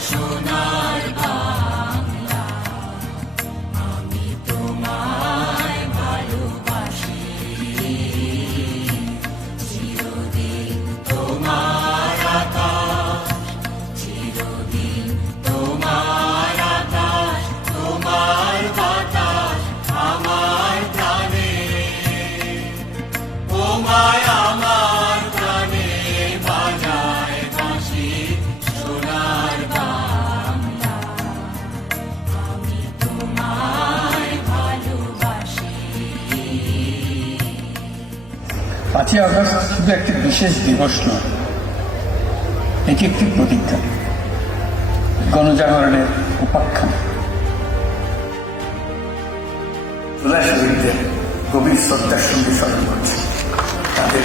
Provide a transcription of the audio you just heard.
Shunai. পাঁচই August শুধু একটি বিশেষ দিবস নয়, এটি একটি প্রতিজ্ঞা, গণজাগরণের উপাখ্যান। প্রধান গভীর শ্রদ্ধার সঙ্গে স্মরণ করছে। তাদের